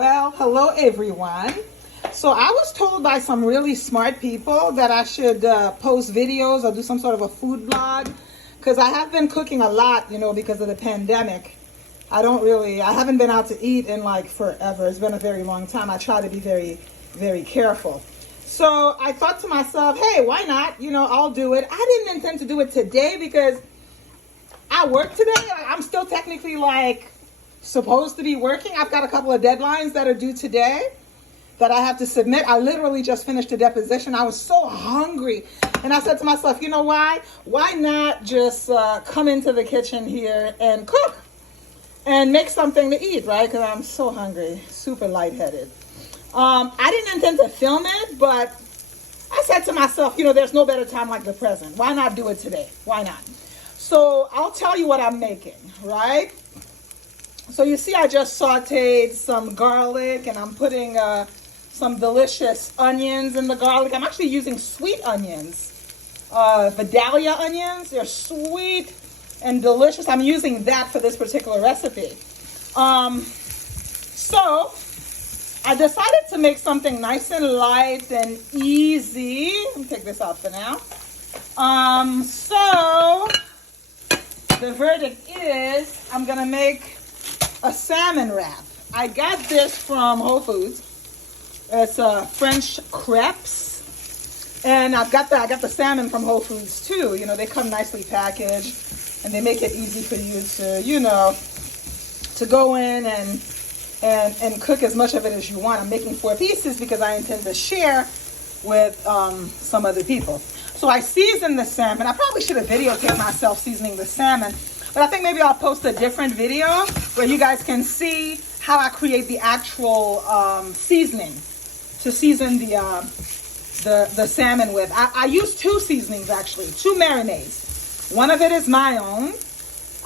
Well, hello everyone. So I was told by some really smart people that I should post videos or do some sort of a food blog because I have been cooking a lot, because of the pandemic. I haven't been out to eat in like forever. It's been a very long time. I try to be very, very careful. So I thought to myself, hey, why not? I'll do it. I didn't intend to do it today because I work today. I'm still technically supposed to be working. I've got a couple of deadlines that are due today that I have to submit. I literally just finished a deposition. I was so hungry. And I said to myself, you know why? Why not just come into the kitchen here and cook and make something to eat, right? Because I'm so hungry, super lightheaded. I didn't intend to film it, but I said to myself, there's no better time like the present. Why not do it today? Why not? So I'll tell you what I'm making, right? So you see I just sauteed some garlic and I'm putting some delicious onions in the garlic. I'm actually using sweet onions, Vidalia onions. They're sweet and delicious. I'm using that for this particular recipe. So I decided to make something nice and light and easy. Let me take this out for now. So the verdict is I'm gonna make a salmon wrap. I got this from Whole Foods. It's French crepes, and I got the salmon from Whole Foods too. They come nicely packaged, and they make it easy for you to to go in and cook as much of it as you want. I'm making 4 pieces because I intend to share with some other people. So I seasoned the salmon. I probably should have videotaped myself seasoning the salmon, but I think maybe I'll post a different video where you guys can see how I create the actual seasoning to season the salmon with. I use 2 seasonings actually, 2 marinades. One of it is my own.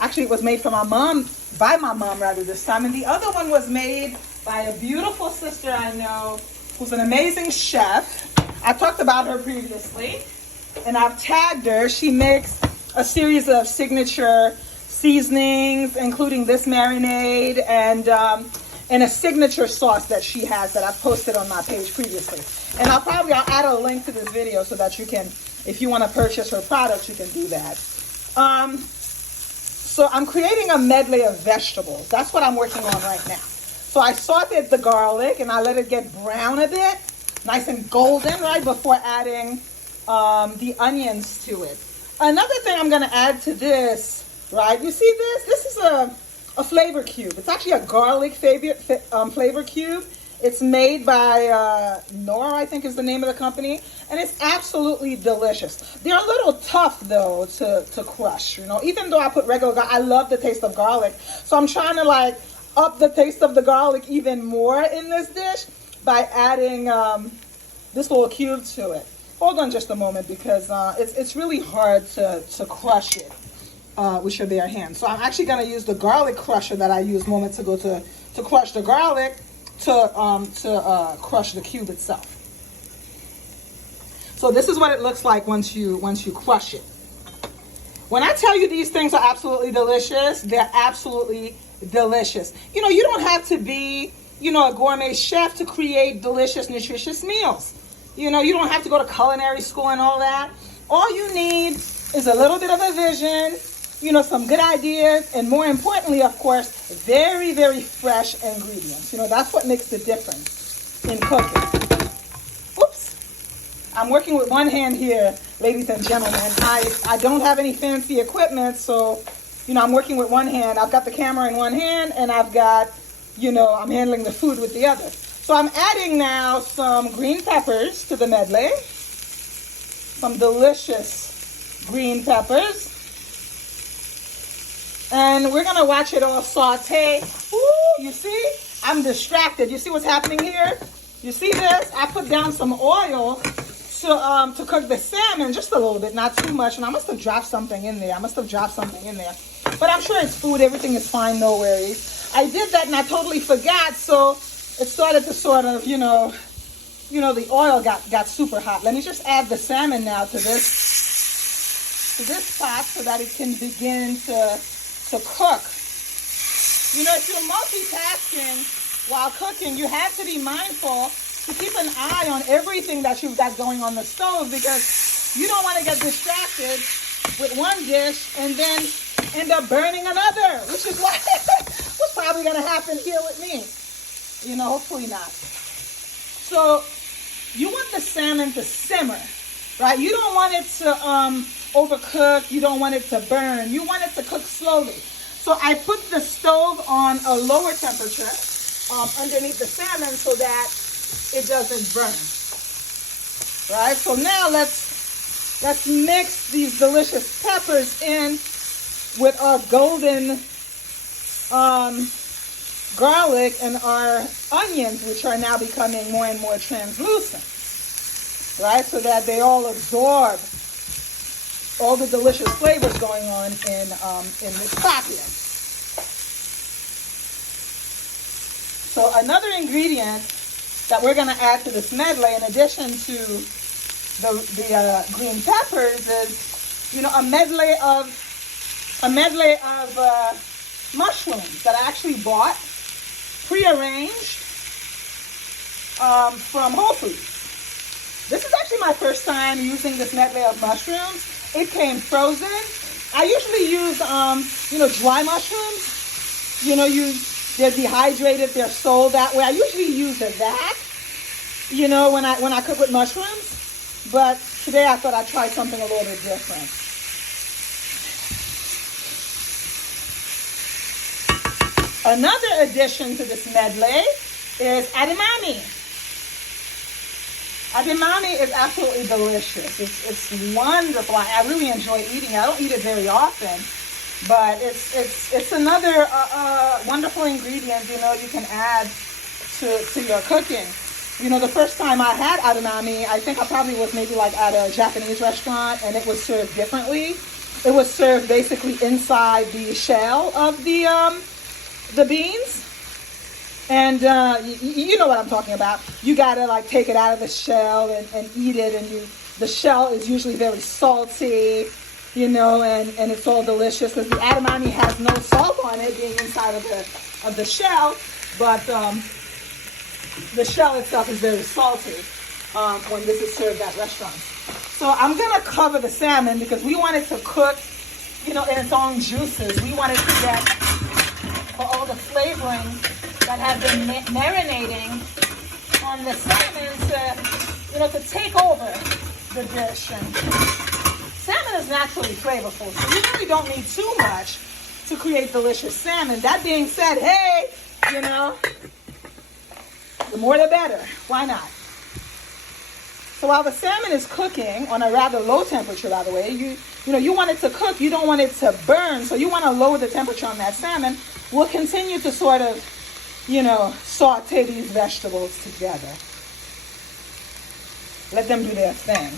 Actually, it was made by my mom this time, and the other one was made by a beautiful sister I know who's an amazing chef. I talked about her previously, and I've tagged her. She makes a series of signature seasonings, including this marinade and a signature sauce that she has that I've posted on my page previously. And I'll add a link to this video so that you can, if you want to purchase her products, you can do that. So I'm creating a medley of vegetables. That's what I'm working on right now. So I sauteed the garlic and I let it get brown a bit, nice and golden, right, before adding the onions to it. Another thing I'm going to add to this, right, you see this? This is a flavor cube. It's actually a garlic flavor cube. It's made by Nora, I think is the name of the company, and it's absolutely delicious. They're a little tough though to crush, even though I put regular garlic. I love the taste of garlic, so I'm trying to up the taste of the garlic even more in this dish by adding this little cube to it. Hold on just a moment because it's really hard to crush it with your bare hands. So I'm actually going to use the garlic crusher that I used moments ago to crush the garlic to crush the cube itself. So this is what it looks like once you crush it. When I tell you these things are absolutely delicious, they're absolutely delicious. You don't have to be, a gourmet chef to create delicious, nutritious meals. You don't have to go to culinary school and all that. All you need is a little bit of a vision, some good ideas, and more importantly, of course, very, very fresh ingredients. That's what makes the difference in cooking. Oops. I'm working with one hand here, ladies and gentlemen. I don't have any fancy equipment, so, I'm working with one hand. I've got the camera in one hand, and I've got, I'm handling the food with the other. So I'm adding now some green peppers to the medley. Some delicious green peppers. And we're going to watch it all saute. Ooh, you see? I'm distracted. You see what's happening here? You see this? I put down some oil to cook the salmon, just a little bit, not too much. And I must have dropped something in there. But I'm sure it's food. Everything is fine, no worries. I did that and I totally forgot, so it started to sort of, the oil got super hot. Let me just add the salmon now to this pot so that it can begin to cook. If you're multitasking, while cooking, you have to be mindful to keep an eye on everything that you've got going on the stove, because you don't want to get distracted with one dish and then end up burning another, which is what what's probably going to happen here with me. You know, hopefully not. So you want the salmon to simmer, right? You don't want it to overcook. You don't want it to burn. You want it to cook slowly. So I put the stove on a lower temperature underneath the salmon so that it doesn't burn. Right? So now let's mix these delicious peppers in with our golden garlic and our onions, which are now becoming more and more translucent, right? So that they all absorb all the delicious flavors going on in this pot here. So another ingredient that we're going to add to this medley, in addition to the green peppers, is, you know, a medley of mushrooms that I actually bought prearranged from Whole Foods. This is actually my first time using this medley of mushrooms. It came frozen. I usually use you know, dry mushrooms. You know, they're dehydrated, they're sold that way. I usually use that, you know, when I cook with mushrooms. But today I thought I'd try something a little bit different. Another addition to this medley is edamame. Edamame is absolutely delicious. It's wonderful. I really enjoy eating it. I don't eat it very often, but it's another wonderful ingredient, you know, you can add to your cooking. You know, the first time I had edamame, I think I probably was maybe like at a Japanese restaurant, and it was served differently. It was served basically inside the shell of the beans. And you know what I'm talking about. You gotta like take it out of the shell and eat it, and the shell is usually very salty, you know, and it's all delicious because the edamame has no salt on it, being inside of the shell, but the shell itself is very salty when this is served at restaurants. So I'm gonna cover the salmon because we want it to cook, you know, in its own juices. We want it to get all the flavoring that have been marinating on the salmon to, you know, to take over the dish. And salmon is naturally flavorful, so you really don't need too much to create delicious salmon. That being said, hey, you know, the more the better. Why not? So while the salmon is cooking on a rather low temperature, by the way, you know, you want it to cook, you don't want it to burn, so you want to lower the temperature on that salmon. We'll continue to sort of, you know, saute these vegetables together. Let them do their thing.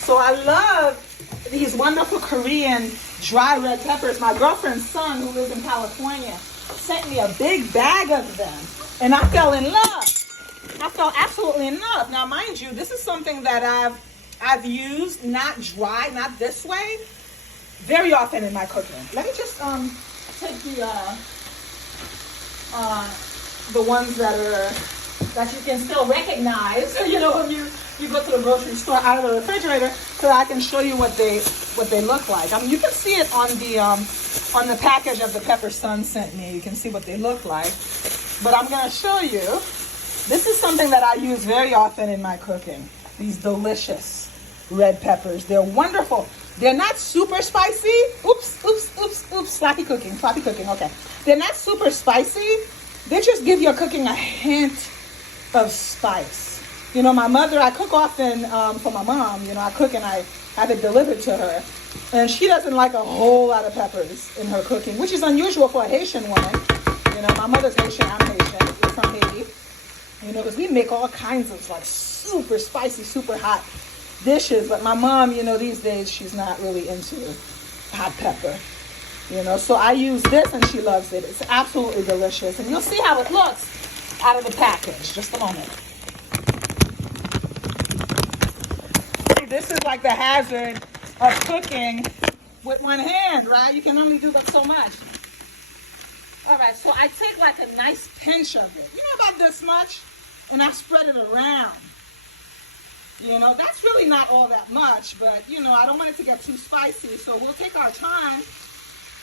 So I love these wonderful Korean dry red peppers. My girlfriend's son, who lives in California, sent me a big bag of them, and I fell in love. I fell absolutely in love. Now, mind you, this is something that I've used, not dry, not this way, very often in my cooking. Let me just take the ones that you can still recognize, you know, when you go to the grocery store out of the refrigerator, so that I can show you what they look like. I mean, you can see it on the package of the pepper Son sent me. You can see what they look like. But I'm going to show you. This is something that I use very often in my cooking. These delicious red peppers. They're wonderful. They're not super spicy. Oops. Sloppy cooking. Okay. They're not super spicy. They just give your cooking a hint of spice. You know, my mother, I cook often for my mom. You know, I cook and I have it delivered to her. And she doesn't like a whole lot of peppers in her cooking, which is unusual for a Haitian woman. You know, my mother's Haitian, I'm Haitian. We're from Haiti. You know, because we make all kinds of like super spicy, super hot dishes. But my mom, you know, these days she's not really into hot pepper. You know, so I use this and she loves it. It's absolutely delicious. And you'll see how it looks out of the package. Just a moment. This is like the hazard of cooking with one hand, right? You can only do that so much. All right, so I take like a nice pinch of it, about this much, and I spread it around. That's really not all that much, but I don't want it to get too spicy, so we'll take our time.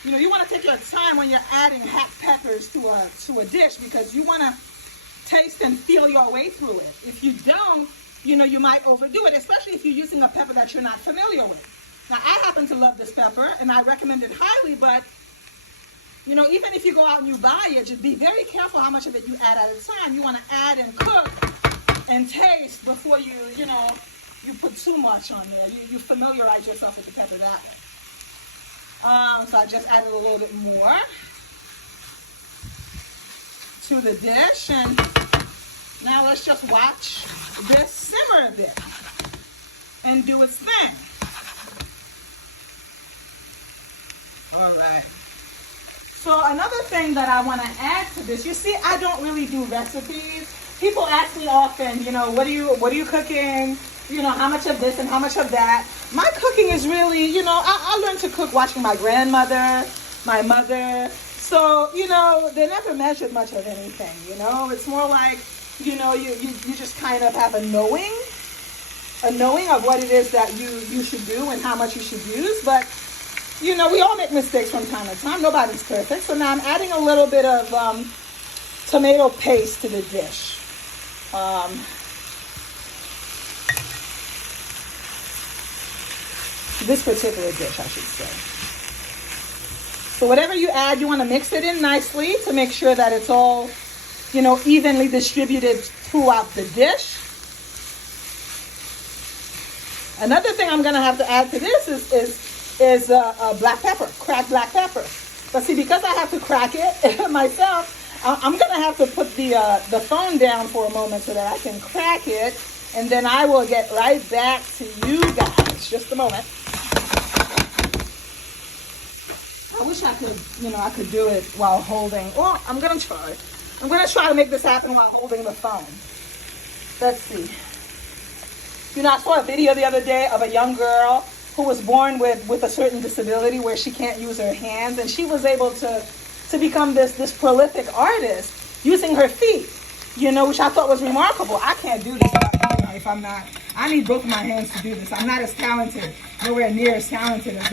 You want to take your time when you're adding hot peppers to a dish, because you want to taste and feel your way through it. If you don't, you might overdo it, especially if you're using a pepper that you're not familiar with. Now, I happen to love this pepper, and I recommend it highly, but even if you go out and you buy it, just be very careful how much of it you add at a time. You want to add and cook and taste before you put too much on there. You familiarize yourself with the pepper that way. So I just added a little bit more to the dish, and now let's just watch this simmer a bit and do its thing. All right. So another thing that I want to add to this, you see, I don't really do recipes. People ask me often, what are you cooking? How much of this and how much of that. My cooking is really, I learned to cook watching my grandmother, my mother. So, they never measured much of anything, It's more like, you just kind of have a knowing of what it is that you should do and how much you should use. But, we all make mistakes from time to time. Nobody's perfect. So now I'm adding a little bit of tomato paste to the dish. This particular dish, I should say. So whatever you add, you want to mix it in nicely to make sure that it's all, evenly distributed throughout the dish. Another thing I'm going to have to add to this is black pepper, cracked black pepper. But see, because I have to crack it myself, I'm going to have to put the phone down for a moment so that I can crack it, and then I will get right back to you guys. Just a moment. I wish I could do it while holding. Well, I'm going to try. I'm going to try to make this happen while holding the phone. Let's see. I saw a video the other day of a young girl who was born with a certain disability where she can't use her hands, and she was able to become this prolific artist using her feet, which I thought was remarkable. I can't do this if I'm not. I need both of my hands to do this. I'm not as talented, nowhere near as talented as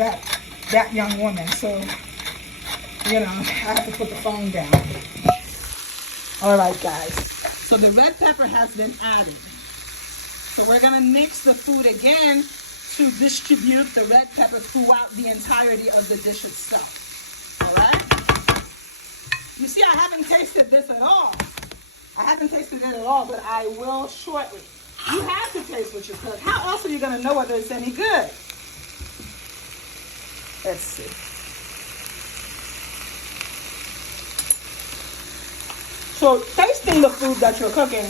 that young woman. So, I have to put the phone down. All right, guys. So the red pepper has been added. So we're going to mix the food again to distribute the red pepper throughout the entirety of the dish itself. All right? You see, I haven't tasted this at all. I haven't tasted it at all, but I will shortly. You have to taste what you cook. How else are you going to know whether it's any good? Let's see. So tasting the food that you're cooking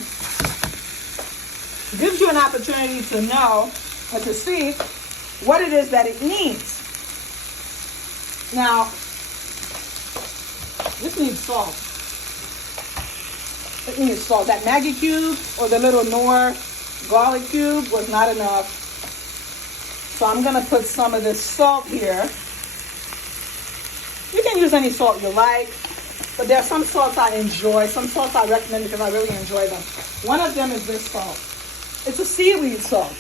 gives you an opportunity to know or to see what it is that it needs. Now, this needs salt. It needs salt. That Maggi cube or the little Knorr garlic cube was not enough. So I'm going to put some of this salt here. You can use any salt you like, but there are some salts I enjoy, some salts I recommend because I really enjoy them. One of them is this salt. It's a seaweed salt.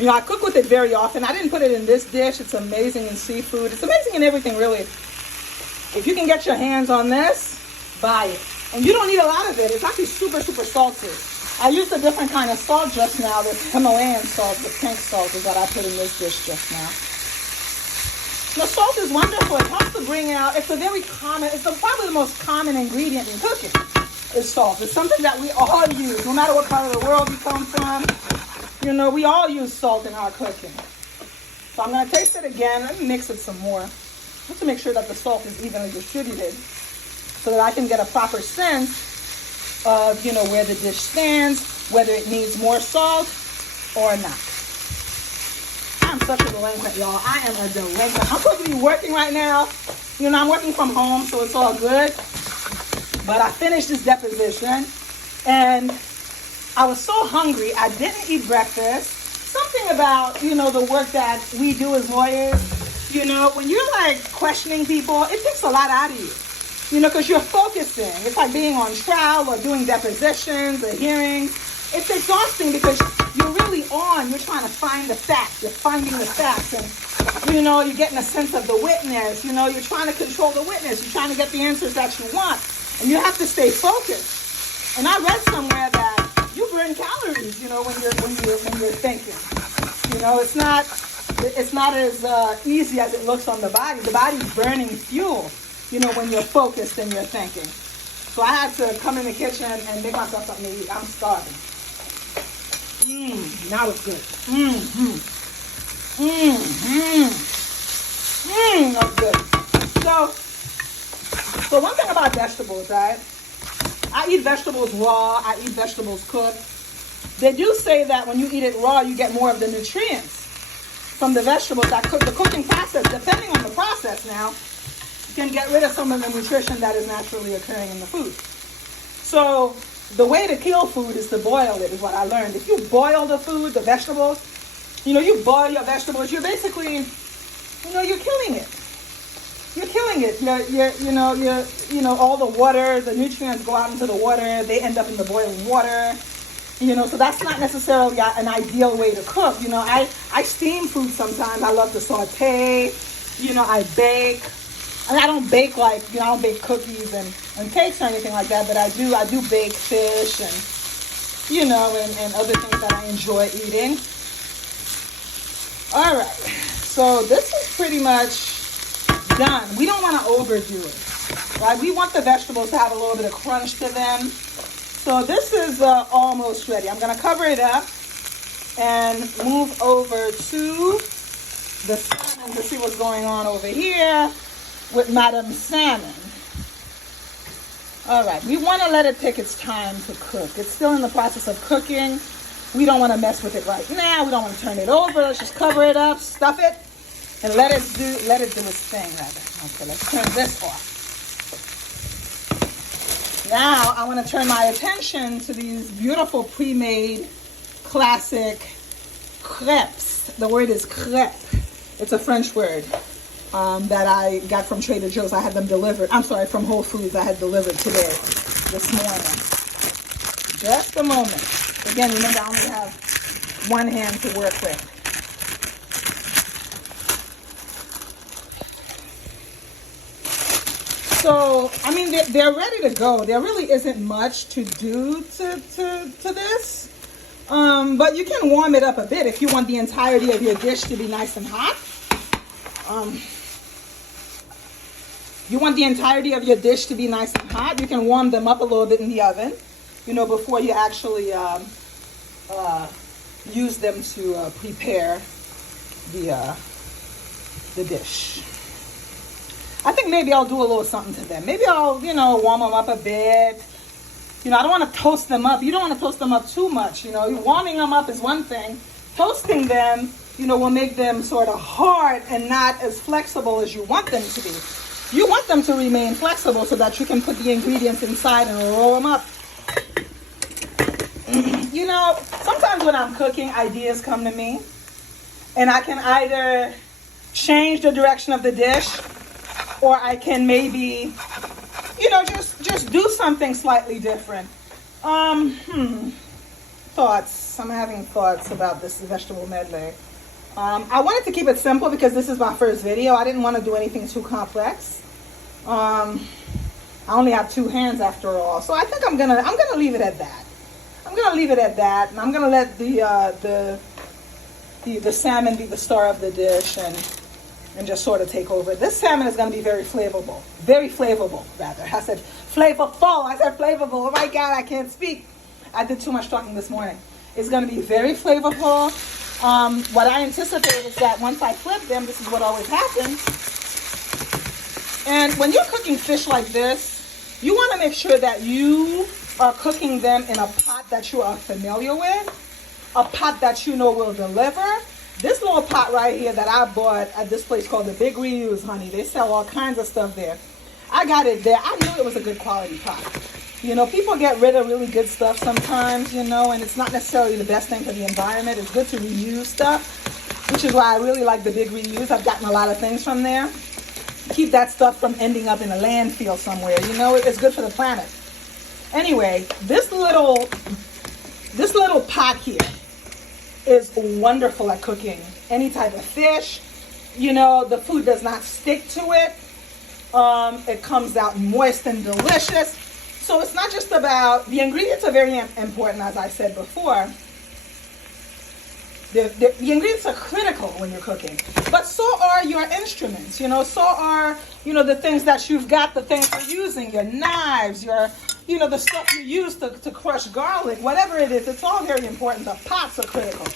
I cook with it very often. I didn't put it in this dish. It's amazing in seafood. It's amazing in everything, really. If you can get your hands on this, buy it. And you don't need a lot of it. It's actually super, super salty. I used a different kind of salt just now. This Himalayan salt, the pink salt, is what I put in this dish just now. The salt is wonderful. It helps to bring out, it's probably the most common ingredient in cooking is salt. It's something that we all use, no matter what part of the world you come from. We all use salt in our cooking. So I'm going to taste it again. Let me mix it some more, just to make sure that the salt is evenly distributed, so that I can get a proper sense of, where the dish stands, whether it needs more salt or not. I'm such a delinquent, y'all. I am a delinquent. I'm supposed to be working right now. I'm working from home, so it's all good. But I finished this deposition, and I was so hungry. I didn't eat breakfast. Something about, the work that we do as lawyers, when you're, questioning people, it takes a lot out of you. You know, because you're focusing. It's like being on trial or doing depositions or hearings. It's exhausting because you're really on. You're trying to find the facts. You're finding the facts. And, you know, you're getting a sense of the witness. You know, you're trying to control the witness. You're trying to get the answers that you want. And you have to stay focused. And I read somewhere that you burn calories, you know, when you're thinking. You know, it's not as easy as it looks on the body. The body's burning fuel, you know, when you're focused and you're thinking. So I had to come in the kitchen and make myself something to eat. I'm starving. Now it's good. That's good. So one thing about vegetables, right? I eat vegetables raw. I eat vegetables cooked. They do say that when you eat it raw, you get more of the nutrients from the vegetables that cook. The cooking process, depending on the process now, can get rid of some of the nutrition that is naturally occurring in the food. So the way to kill food is to boil it, is what I learned. If you boil the food, the vegetables, you know, you boil your vegetables, you're basically, you know, you're killing it. You're killing it. You know, all the water, the nutrients go out into the water. They end up in the boiling water. You know, so that's not necessarily an ideal way to cook. You know, I steam food sometimes. I love to saute. You know, I bake. I mean, I don't bake like, you know, I don't bake cookies and cakes or anything like that, but I do bake fish and, you know, and other things that I enjoy eating. All right. So this is pretty much done. We don't want to overdo it, right? We want the vegetables to have a little bit of crunch to them. So this is almost ready. I'm going to cover it up and move over to the salmon to see what's going on over here with Madam Salmon. All right, we want to let it take its time to cook. It's still in the process of cooking. We don't want to mess with it right now. We don't want to turn it over. Let's just cover it up, stuff it, and let it do its thing, rather. Okay, let's turn this off. Now I want to turn my attention to these beautiful pre-made classic crepes. The word is crepe. It's a French word that I got from Trader Joe's. I had them delivered. I'm sorry, from Whole Foods. I had delivered today, this morning. Just a moment. Again, remember, I only have one hand to work with. So, I mean, they're ready to go. There really isn't much to do to this. But you can warm it up a bit if you want the entirety of your dish to be nice and hot. You want the entirety of your dish to be nice and hot. You can warm them up a little bit in the oven, you know, before you actually use them to prepare the dish. I think maybe I'll do a little something to them. Maybe I'll, you know, warm them up a bit. You know, I don't want to toast them up. You don't want to toast them up too much. You know, warming them up is one thing. Toasting them, you know, will make them sort of hard and not as flexible as you want them to be. You want them to remain flexible so that you can put the ingredients inside and roll them up. You know, sometimes when I'm cooking, ideas come to me. And I can either change the direction of the dish, or I can maybe, you know, just do something slightly different. Thoughts. I'm having thoughts about this vegetable medley. I wanted to keep it simple because this is my first video. I didn't want to do anything too complex. I only have two hands after all, so I think I'm gonna leave it at that. I'm gonna leave it at that, and I'm gonna let the salmon be the star of the dish and just sort of take over. This salmon is going to be very flavorful. Very flavorful, rather. I said flavorful. I said flavorful. Oh my God, I can't speak. I did too much talking this morning. It's going to be very flavorful. What I anticipate is that once I flip them, this is what always happens. And when you're cooking fish like this, you want to make sure that you are cooking them in a pot that you are familiar with, a pot that you know will deliver. This little pot right here that I bought at this place called the Big Reuse, honey. They sell all kinds of stuff there. I got it there. I knew it was a good quality pot. You know, people get rid of really good stuff sometimes, you know, and it's not necessarily the best thing for the environment. It's good to reuse stuff, which is why I really like the Big Reuse. I've gotten a lot of things from there. keep that stuff from ending up in a landfill somewhere. You know, it's good for the planet. Anyway, this little pot here is wonderful at cooking any type of fish. You know, the food does not stick to it. It comes out moist and delicious. So it's not just about, the ingredients are very important, as I said before. The ingredients are critical when you're cooking, but so are your instruments, you know, so are, you know, the things that you've got, the things you're using, your knives, your, you know, the stuff you use to crush garlic, whatever it is, it's all very important. The pots are critical,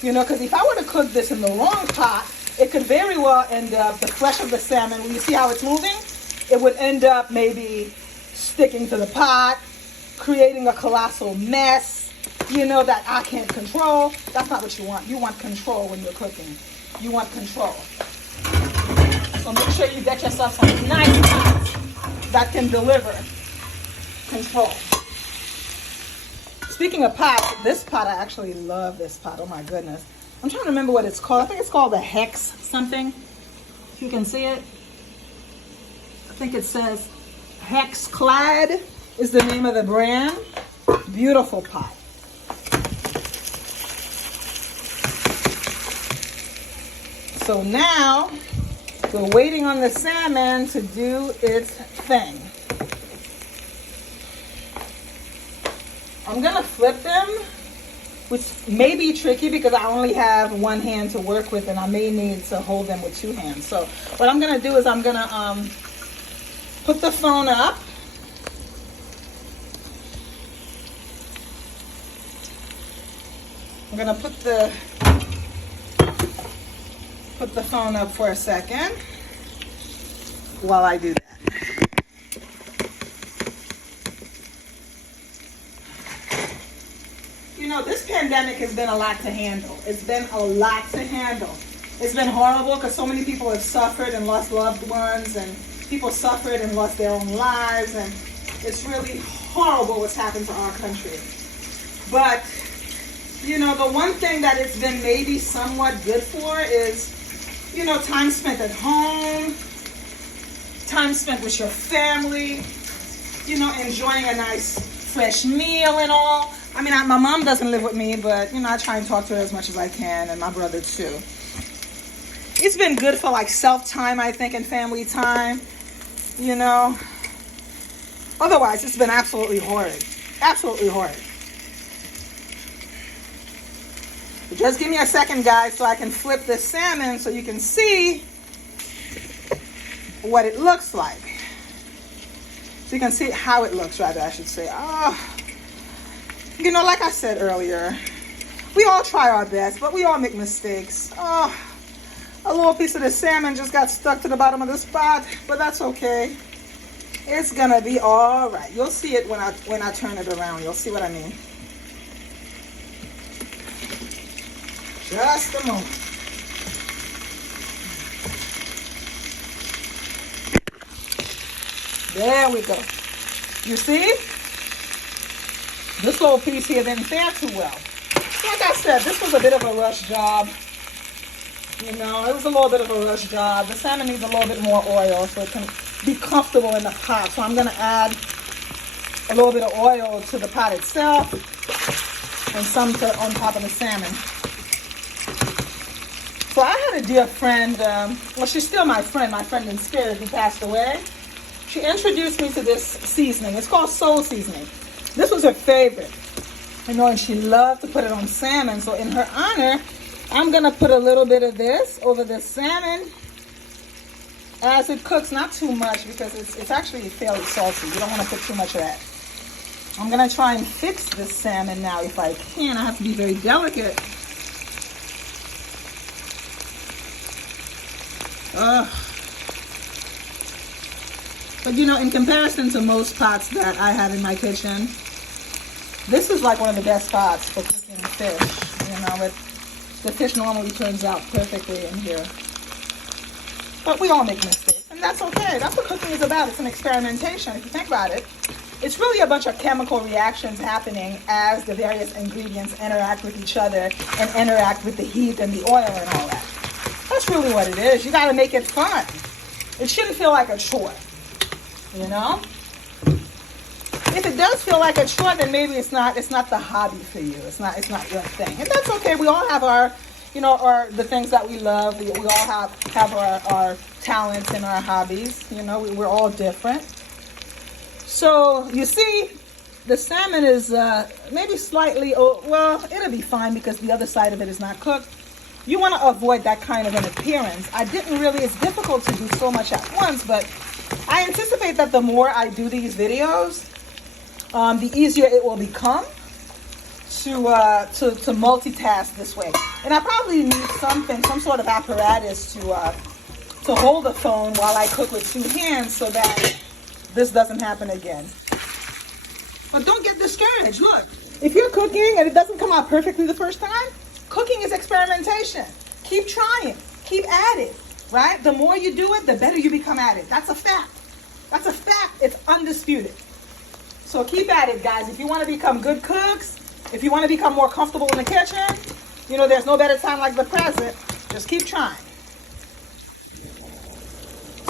you know, because if I were to cook this in the wrong pot, it could very well end up, the flesh of the salmon, when you see how it's moving, it would end up maybe sticking to the pot, creating a colossal mess, you know, that I can't control. That's not what you want. You want control when you're cooking. You want control. So make sure you get yourself some nice pots that can deliver control. Speaking of pots, this pot, I actually love this pot. Oh my goodness. I'm trying to remember what it's called. I think it's called the Hex something. If you can see it. I think it says Hex Clad is the name of the brand. Beautiful pot. So now we're waiting on the salmon to do its thing. I'm gonna flip them, which may be tricky because I only have one hand to work with and I may need to hold them with two hands. So what I'm gonna do is I'm gonna put the phone up. I'm gonna put the phone up for a second while I do that. You know, this pandemic has been a lot to handle. It's been a lot to handle. It's been horrible because so many people have suffered and lost loved ones, and people suffered and lost their own lives, and it's really horrible what's happened to our country. But, you know, the one thing that it's been maybe somewhat good for is, you know, time spent at home, time spent with your family, you know, enjoying a nice fresh meal and all. I mean, my mom doesn't live with me, but, you know, I try and talk to her as much as I can, and my brother too. It's been good for like self-time, I think, and family time, you know. Otherwise, it's been absolutely horrid. Absolutely horrid. Just give me a second, guys, so I can flip this salmon so you can see what it looks like. So you can see how it looks, rather, I should say. Oh, you know, like I said earlier, we all try our best, but we all make mistakes. Oh, a little piece of the salmon just got stuck to the bottom of the pot, but that's okay. It's gonna be all right. You'll see it when I turn it around. You'll see what I mean. Just a moment. There we go. You see? This little piece here didn't fare too well. Like I said, this was a bit of a rush job. You know, it was a little bit of a rush job. The salmon needs a little bit more oil so it can be comfortable in the pot. So I'm going to add a little bit of oil to the pot itself and some on top of the salmon. So I had a dear friend, well, she's still my friend in spirit, who passed away. She introduced me to this seasoning. It's called soul seasoning. This was her favorite, you know, and she loved to put it on salmon. So in her honor, I'm going to put a little bit of this over the salmon as it cooks. Not too much because it's actually fairly salty. You don't want to put too much of that. I'm going to try and fix this salmon now if I can. I have to be very delicate. But you know, in comparison to most pots that I have in my kitchen, this is like one of the best pots for cooking fish. You know, the fish normally turns out perfectly in here. But we all make mistakes, and that's okay. That's what cooking is about. It's an experimentation. If you think about it, it's really a bunch of chemical reactions happening as the various ingredients interact with each other and interact with the heat and the oil and all that. That's really what it is. You got to make it fun. It shouldn't feel like a chore, you know? If it does feel like a chore, then maybe it's not the hobby for you. It's not your thing. And that's okay. We all have our, the things that we love. We all have our talents and our hobbies. We're all different. So you see, the salmon is maybe slightly, well, it'll be fine because the other side of it is not cooked. You want to avoid that kind of an appearance. It's difficult to do so much at once, but I anticipate that the more I do these videos, the easier it will become to multitask this way. And I probably need some sort of apparatus to hold the phone while I cook with two hands so that this doesn't happen again. But don't get discouraged. Look, if you're cooking and it doesn't come out perfectly the first time, cooking is experimentation. Keep trying. Keep at it, right? The more you do it, the better you become at it. That's a fact. That's a fact. It's undisputed. So keep at it, guys. If you want to become good cooks, if you want to become more comfortable in the kitchen, there's no better time like the present. Just keep trying.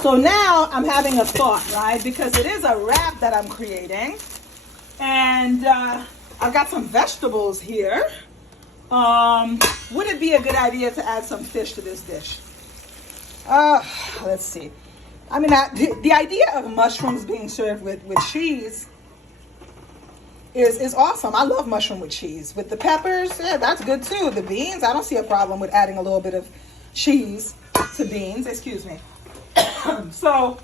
So now I'm having a thought, right? Because it is a wrap that I'm creating. And I've got some vegetables here. Would it be a good idea to add some fish to this dish? Let's see. I mean, the idea of mushrooms being served with cheese is awesome. I love mushroom with cheese. With the peppers, yeah, that's good too. The beans, I don't see a problem with adding a little bit of cheese to beans. Excuse me. So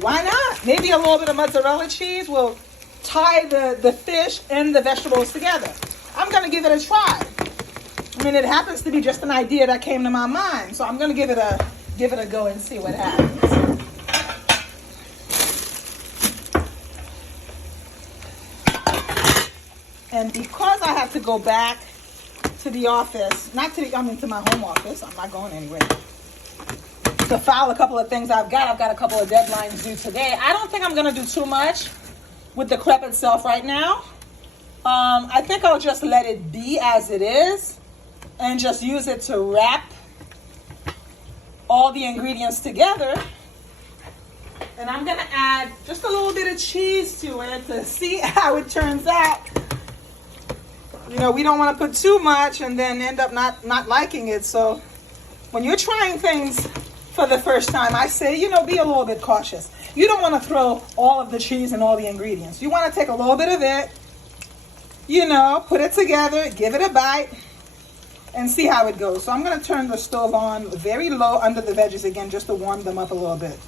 why not? Maybe a little bit of mozzarella cheese will tie the fish and the vegetables together. I'm going to give it a try. I mean, it happens to be just an idea that came to my mind. So I'm going to give it a go and see what happens. And because I have to go back to the office, to my home office, I'm not going anywhere, to file a couple of things I've got a couple of deadlines due today. I don't think I'm going to do too much with the crepe itself right now. I think I'll just let it be as it is and just use it to wrap all the ingredients together. And I'm going to add just a little bit of cheese to it to see how it turns out. We don't want to put too much and then end up not liking it. So when you're trying things for the first time, I say, be a little bit cautious. You don't want to throw all of the cheese and all the ingredients. You want to take a little bit of it, put it together, give it a bite, and see how it goes. So I'm going to turn the stove on very low under the veggies again, just to warm them up a little bit.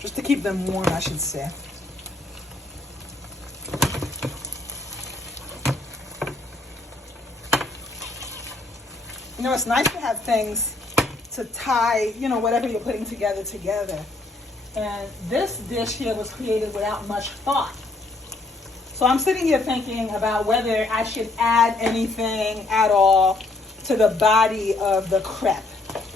Just to keep them warm, I should say. It's nice to have things to tie, whatever you're putting together. And this dish here was created without much thought. So I'm sitting here thinking about whether I should add anything at all to the body of the crepe.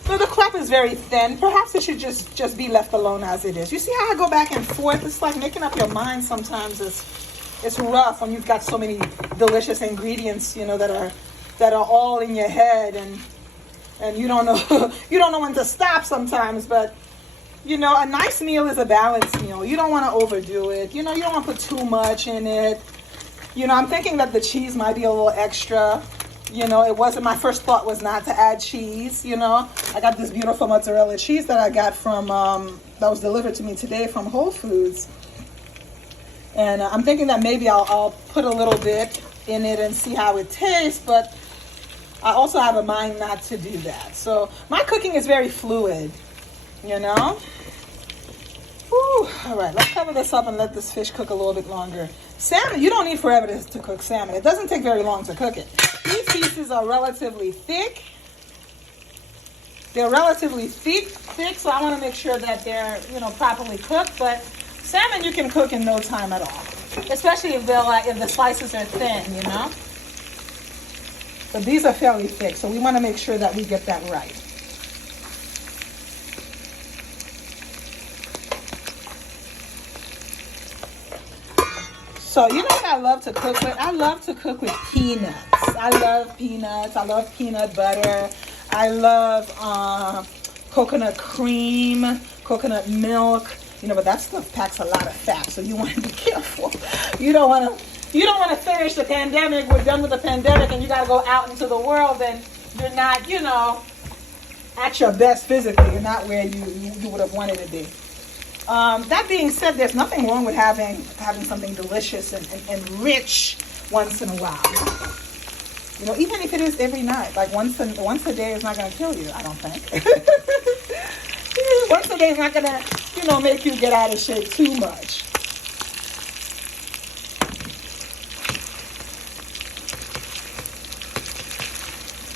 So the crepe is very thin. Perhaps it should just be left alone as it is. You see how I go back and forth? It's like making up your mind sometimes. It's rough when you've got so many delicious ingredients, that are all in your head, and you don't know when to stop sometimes. But a nice meal is a balanced meal. You don't want to overdo it. You don't want to put too much in it. I'm thinking that the cheese might be a little extra. It wasn't, my first thought was not to add cheese. I got this beautiful mozzarella cheese that I got from that was delivered to me today from Whole Foods, and I'm thinking that maybe I'll put a little bit in it and see how it tastes. But I also have a mind not to do that. So my cooking is very fluid, Whew. All right, let's cover this up and let this fish cook a little bit longer. Salmon, you don't need forever to cook salmon. It doesn't take very long to cook it. These pieces are relatively thick. They're relatively thick, so I want to make sure that they're, properly cooked. But salmon you can cook in no time at all, especially if the slices are thin, But these are fairly thick, so we want to make sure that we get that right. So you know what I love to cook with? I love to cook with peanuts. I love peanuts. I love peanut butter. I love coconut cream, coconut milk, you know, but that stuff packs a lot of fat, so you want to be careful. You don't want to finish the pandemic. We're done with the pandemic, and you got to go out into the world, and you're not, you know, at your best physically. You're not where you would have wanted to be. That being said, there's nothing wrong with having something delicious and rich once in a while. You know, even if it is every night, like once a day is not going to kill you, I don't think. Once a day is not going to, you know, make you get out of shape too much.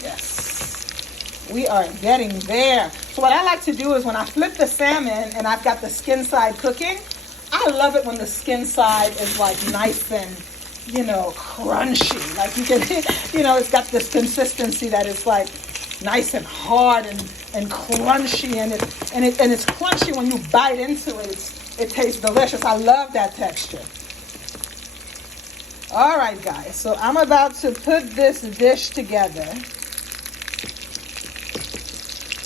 Yes. We are getting there. So what I like to do is when I flip the salmon and I've got the skin side cooking, I love it when the skin side is like nice and, you know, crunchy. Like you can, you know, it's got this consistency that is like nice and hard and crunchy, and it's crunchy when you bite into it. It tastes delicious. I love that texture. All right, guys. So I'm about to put this dish together. I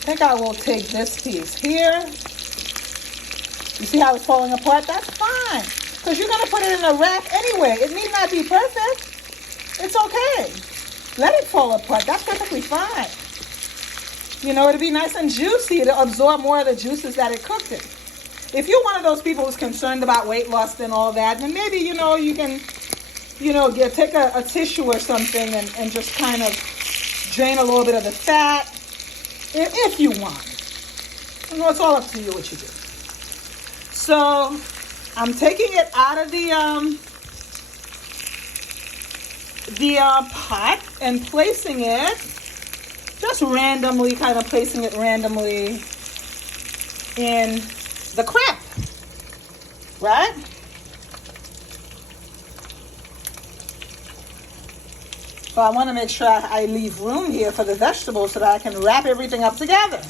think I will take this piece here. You see how it's falling apart? That's fine. Because you're going to put it in a wrap anyway. It need not be perfect. It's okay. Let it fall apart. That's perfectly fine. You know, it'll be nice and juicy. It'll absorb more of the juices that it cooked in. If you're one of those people who's concerned about weight loss and all that, then maybe, you know, you can, you know, take a tissue or something and just kind of drain a little bit of the fat if you want. You know, it's all up to you what you do. So I'm taking it out of the pot and placing it just randomly, kind of placing it randomly in the crepe, right? So I want to make sure I leave room here for the vegetables so that I can wrap everything up together.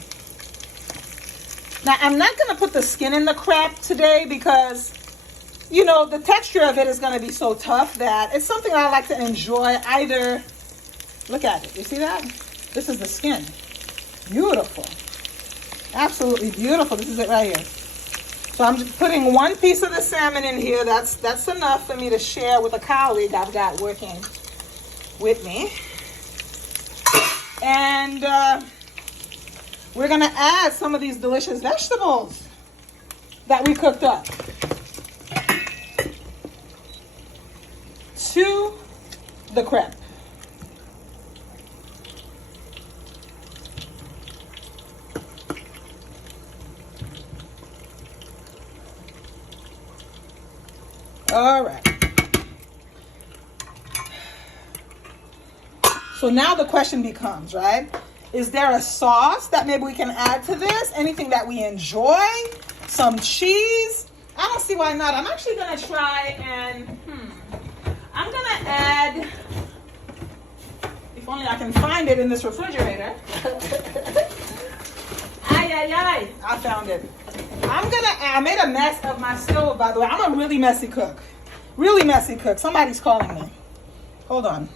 Now, I'm not going to put the skin in the crepe today because, you know, the texture of it is going to be so tough that it's something I like to enjoy either. Look at it. You see that? This is the skin. Beautiful. Absolutely beautiful. This is it right here. So I'm just putting one piece of the salmon in here. That's enough for me to share with a colleague I've got working with me. And we're going to add some of these delicious vegetables that we cooked up to the crepe. All right. So now the question becomes, right? Is there a sauce that maybe we can add to this? Anything that we enjoy? Some cheese? I don't see why not. I'm actually going to try and, I'm going to add, if only I can find it in this refrigerator. I found it. I made a mess of my stove, by the way. I'm a really messy cook. Really messy cook. Somebody's calling me. Hold on.